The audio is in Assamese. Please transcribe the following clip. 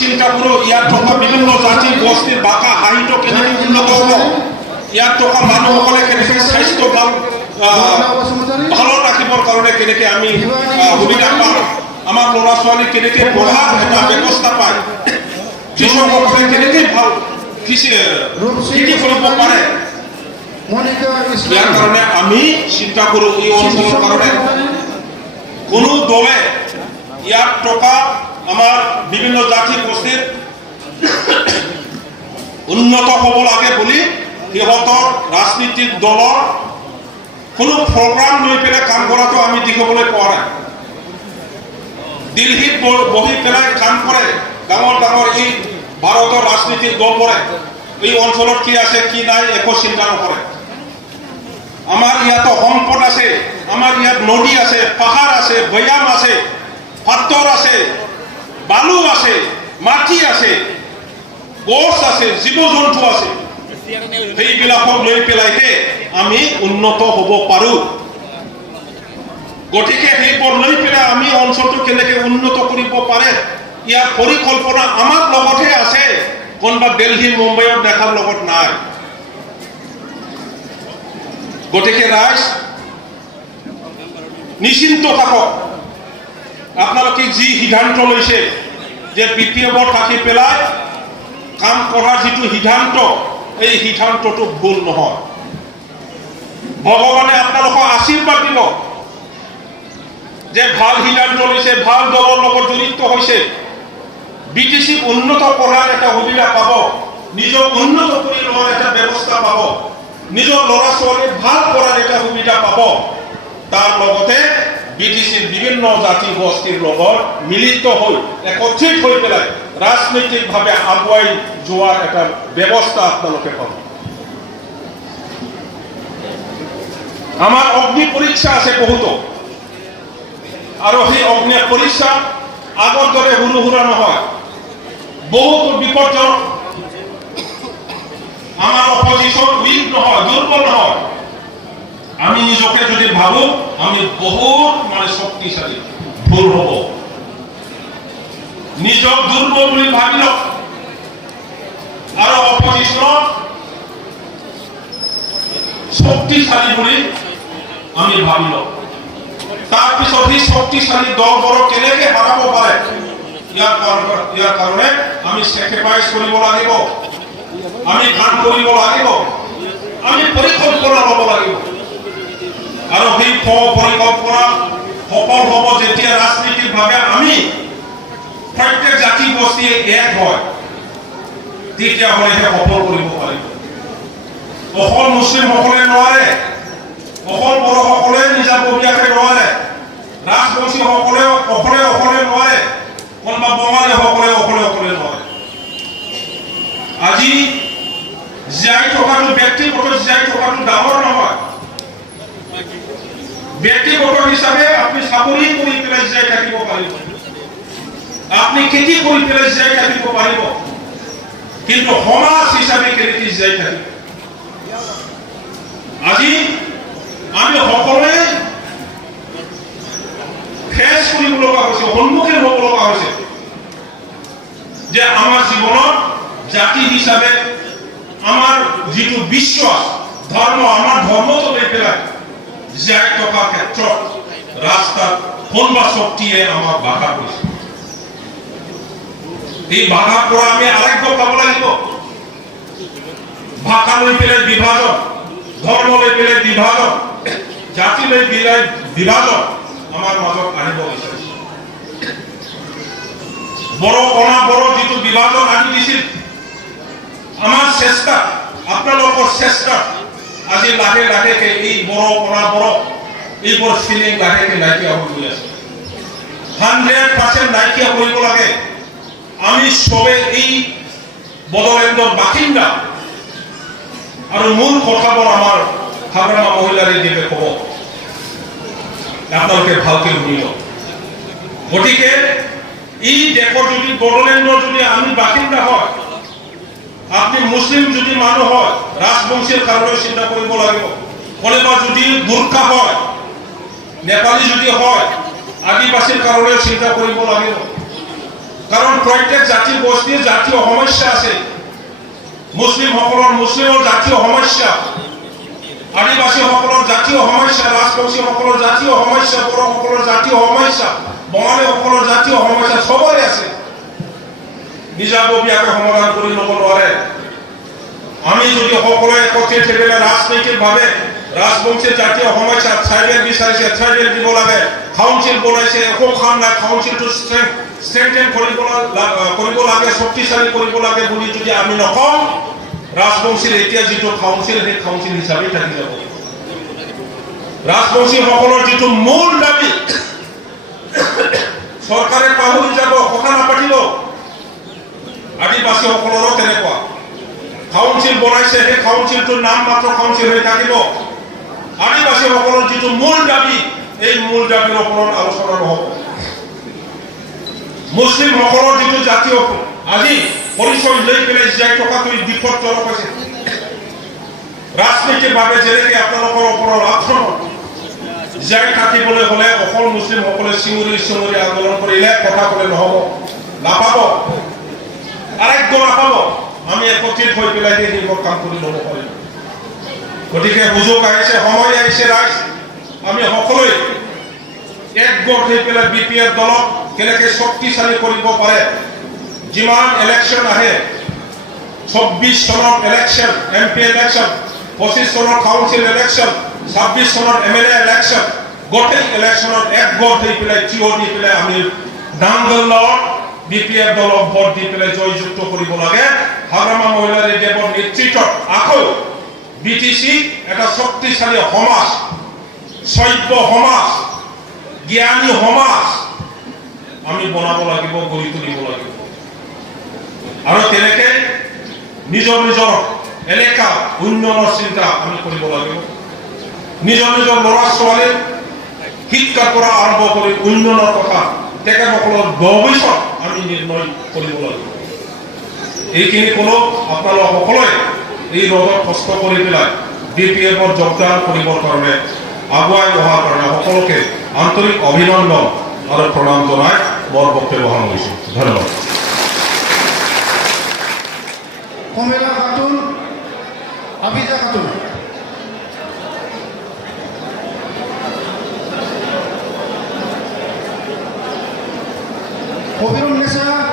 চিন্তা কৰোঁ ইয়াত থকা বিভিন্ন জাতি গোষ্ঠীৰ ভাষা সাহিত্য কেনেকৈ উন্নত হ'ব, ইয়াত থকা মানুহসকলে কেনেকৈ স্বাস্থ্য ভালত ৰাখিবৰ কাৰণে কেনেকৈ আমি সুবিধা পাওঁ, আমাৰ ল'ৰা ছোৱালী কেনেকৈ পঢ়াৰ এটা ব্যৱস্থা পায়, কৃষকসকলে কেনেকৈ ভাল খেতি কৰিব পাৰে, ইয়াৰ কাৰণে আমি চিন্তা কৰোঁ এই অঞ্চলৰ কাৰণে কোনো দলে ইয়াত থকা আমাৰ বিভিন্ন জাতি গোষ্ঠীৰ উন্নত হ'ব লাগে বুলি সিহঁতৰ ৰাজনীতিক দলৰ কোনো প্ৰগ্ৰাম লৈ পেলাই কাম কৰাটো আমি দেখিবলৈ পোৱা নাই। দিল্লীত বহি পেলাই কাম কৰে ডাঙৰ ডাঙৰ এই ভাৰতৰ ৰাজনীতিক দলবোৰে এই অঞ্চলত কি আছে কি নাই একো চিন্তা নকৰে। আমাৰ ইয়াতো সম্পদ আছে, আমাৰ ইয়াত নদী আছে, পাহাৰ আছে, ভৈয়াম আছে, পাথৰ আছে, বালু আছে, মাটি আছে, গছ আছে, জীৱ জন্তু আছে, সেইবিলাকক লৈ পেলাইহে আমি উন্নত হ'ব পাৰোঁ। গতিকে সেইবোৰ লৈ পেলাই আমি অঞ্চলটো কেনেকৈ উন্নত কৰিব পাৰে ইয়াৰ পৰিকল্পনা আমাৰ লগতহে আছে, কোনোবা দিল্লী মুম্বাইৰ দেখাৰ লগত নাই। গতিকে ৰাইজ নিশ্চিন্ত থাকক, আপোনালোকে যি সিদ্ধান্ত লৈছে যে BPF থাকি পেলাই কাম কৰাৰ যিটো সিদ্ধান্ত এই সিদ্ধান্তটো ভুল নহয়। ভগৱানে আপোনালোকক আশীৰ্বাদ দিব যে ভাল সিদ্ধান্ত লৈছে, ভাল দলৰ লগত জড়িত হৈছে, BTC উন্নত কৰাৰ এটা সুবিধা পাব, নিজক উন্নত কৰি লোৱাৰ এটা ব্যৱস্থা পাব, নিজৰ ল'ৰা ছোৱালী ভাল কৰাৰ এটা সুবিধা পাব, তাৰ লগতে BTCৰ বিভিন্ন জাতি গোষ্ঠীৰ লগত মিলিত হৈ একত্ৰিত হৈ পেলাই ৰাজনৈতিকভাৱে আগুৱাই যোৱাৰ এটা ব্যৱস্থা আপোনালোকে পাব। আমাৰ অগ্নি পৰীক্ষা আছে বহুতো, আৰু সেই অগ্নি পৰীক্ষা আগৰ দৰে সৰু সুৰা নহয়, বহুতো বিপদজনক। আমাৰ অপজিশ্যন উইক নহয়, দুৰ্বল নহয়। আমি নিজকে যদি ভাবো আমি বহুত শক্তিশালী, ভুল হ'ব। নিজক দুৰ্বল বুলি ভাবি লওক আৰু অপজিশ্যনক শক্তিশালী বুলি আমি ভাবি লওক। তাৰপিছত সেই শক্তিশালী দলবোৰক কেনেকৈ হাৰাব পাৰে ইয়াৰ কাৰণে আমি চেক্ৰিফাইচ কৰিব লাগিব, আমি কাম কৰিব লাগিব, আমি পৰিকল্পনা ল'ব লাগিব। আৰু সেই পৰিকল্পনা সফল হ'ব যেতিয়া ৰাজনীতিকভাৱে আমি প্ৰত্যেক জাতি গোষ্ঠী এক হয়, তেতিয়াহ'লেহে সফল কৰিব পাৰিব। অকল মুছলিমসকলে নোৱাৰে, অকল বড়োসকলে নিজাববীয়াকৈ নোৱাৰে, ৰাজবংশীসকলে অকলে নোৱাৰে, কোনোবা বঙালীসকলে অকলে নোৱাৰে। আজি জীয়াই থকাটো, ব্যক্তিগত জীয়াই থকাটো ডাঙৰ নহয়। ব্যক্তিগত হিচাপে আপুনি চাকৰি কৰি পেলাই জীয়াই থাকিব পাৰিব, আপুনি খেতি কৰি পেলাই জীয়াই থাকিব পাৰিব, কিন্তু সমাজ হিচাপে কেনেকৈ জীয়াই থাকিব? আজি আমি সকলোৱে ফেচ কৰিব লগা হৈছে, সন্মুখীন হ'ব লগা হৈছে যে আমাৰ জীৱনত জাতি হিচাপে আমাৰ যিটো বিশ্বাস ধৰ্ম, আমাৰ ধৰ্মটো লৈ পেলাই জীয়াই থকাৰ ক্ষেত্ৰত ৰাস্তাত কোনোবা শক্তিয়ে আমাক বাধা কৰিছে। এই বাধাৰ পৰা আমি আৰোগ্য পাব লাগিব। ভাষা লৈ পেলাই বিভাজন, ধৰ্ম লৈ পেলাই বিভাজন, জাতি লৈ পেলাই বিভাজন আমাৰ মাজত আনিব বিচাৰিছে। বড়ো যিটো বিভাজন আনি দিছিল, আমাৰ চেষ্টা, আপোনালোকৰ চেষ্টা আজি লাহে লাহেকে এই বড়ো এইবোৰ ফিলিং লাহেকে নাইকিয়া হৈ গৈ আছে। 100% নাইকিয়া কৰিব লাগে। আমি সবে এই বড়োলেণ্ডৰ বাসিন্দা, আৰু মূল কথাবোৰ আমাৰ হাগ্ৰামা মহিলাৰে দিবে ক'ব, আপোনালোকে ভালকে শুনি লওক। গতিকে এই দেশৰ যদি বড়োলেণ্ডৰ যদি আমি বাসিন্দা হয়, আপনি মুসলিম যদি মানুষ হয়, ৰাজবংশেৰ কাৰণে চিন্তা কৰিব লাগিব। কোনোবা যদি গোৰ্খা হয়, নেপালী যদি হয়, আদিবাসীৰ কাৰণে চিন্তা কৰিব লাগিব। কাৰণ প্ৰত্যেক জাতি গোষ্ঠীৰ জাতীয় সমস্যা আছে মুছলিমৰ জাতীয় সমস্যা আদিবাসীসকলৰ জাতীয় সমস্যা ৰাজবংশীসকলৰ জাতীয় সমস্যা বড়োসকলৰ জাতীয় সমস্যা বঙালীসকলৰ জাতীয় সমস্যা সবৰে আছে নিজাববীয়াকৈ সমাধান কৰি ল'ব নোৱাৰে আমি যদি সকলোৱে একত্ৰিত হৈ পেলাই ৰাজনৈতিকভাৱে ৰাজবংশীৰ জাতীয় সমস্যা ট্ৰাইবেল বিচাৰিছে ট্ৰাইবেল দিব লাগে কাউন্সিল বনাইছে একো কাম নাই কাউন্সিলটো ষ্ট্ৰেংথেন কৰিব লাগে শক্তিশালী কৰিব লাগে বুলি যদি আমি নকওঁ ৰাজবংশীৰ এতিয়া যিটো কাউন্সিল সেই কাউন্সিল হিচাপে থাকি যাব ৰাজবংশীসকলৰ যিটো মূল দাবী চৰকাৰে পাহৰি যাব কথা নাপাতিব আদিবাসীসকলৰো তেনেকুৱা কাউন্সিল বনাইছে সেই কাউন্সিলটোৰ নাম মাত্ৰ কাউন্সিল হৈ থাকিব আদিবাসীসকলৰ যিটো মূল দাবী এই মূল দাবীৰ ওপৰত আলোচনা নহ'ব মুছলিমসকলৰ যিটো জাতীয় আজি পৰিচয় লৈ পেলাই জীয়াই থকাটো বিপদজনক হৈছে ৰাজনৈতিকভাৱে যেনেকৈ আপোনালোকৰ ওপৰত আক্ৰমণ জীয়াই থাকিবলৈ হ'লে অকল মুছলিমসকলে চিঙুৰি আন্দোলন কৰিলে কথা ক'লে নহ'ব নাপাব আৰোগ্য নাপাব আমি একত্ৰিত হৈ পেলাই সেইবোৰ কাম কৰি ল'ব পাৰিম গতিকে সুযোগ আহিছে সময় আহিছে ৰাইজ আমি সকলোৱে একগোট হৈ পেলাই বিপিএফ দলক কেনেকৈ শক্তিশালী কৰিব পাৰে যিমান ইলেকশ্যন আহে 24 চনৰ ইলেকশ্যন এমপি ইলেকশ্যন 25 চনৰ কাউন্সিল ইলেকশ্যন 26 চনৰ এমএলএ ইলেকশ্যন গোটেই ইলেকশ্যনত একগোট হৈ পেলাই থিয় দি পেলাই আমি নাংগলত বিপিএফ দলক ভোট দি পেলাই জয়যুক্ত কৰিব লাগে হাগ্ৰামা মহিলাৰী দেৱৰ নেতৃত্বত আকৌ বিটিচি এটা শক্তিশালী সমাজ সভ্য সমাজ জ্ঞানী সমাজ আমি বনাব লাগিব গঢ়ি তুলিব লাগিব আৰু তেনেকৈ নিজৰ এলেকা উন্নয়নৰ চিন্তা আমি কৰিব লাগিব নিজৰ ল'ৰা ছোৱালীৰ শিক্ষাৰ পৰা আৰম্ভ কৰি উন্নয়নৰ কথা তেখেতসকলৰ ভৱিষ্যত আমি নিৰ্ণয় কৰিব লাগিব এইখিনি কোনো আপোনালোক সকলোৱে এই ৰদত কষ্ট কৰি পেলাই বিপিএফৰ যোগদান কৰিবৰ কাৰণে আগুৱাই অহাৰ কাৰণে সকলোকে আন্তৰিক অভিনন্দন আৰু প্ৰণাম জনাই মোৰ বক্তব্য সামৰিছোঁ ধন্যবাদ কমিলা খাতুন আবিজা খাতুন কবিৰুল নেসা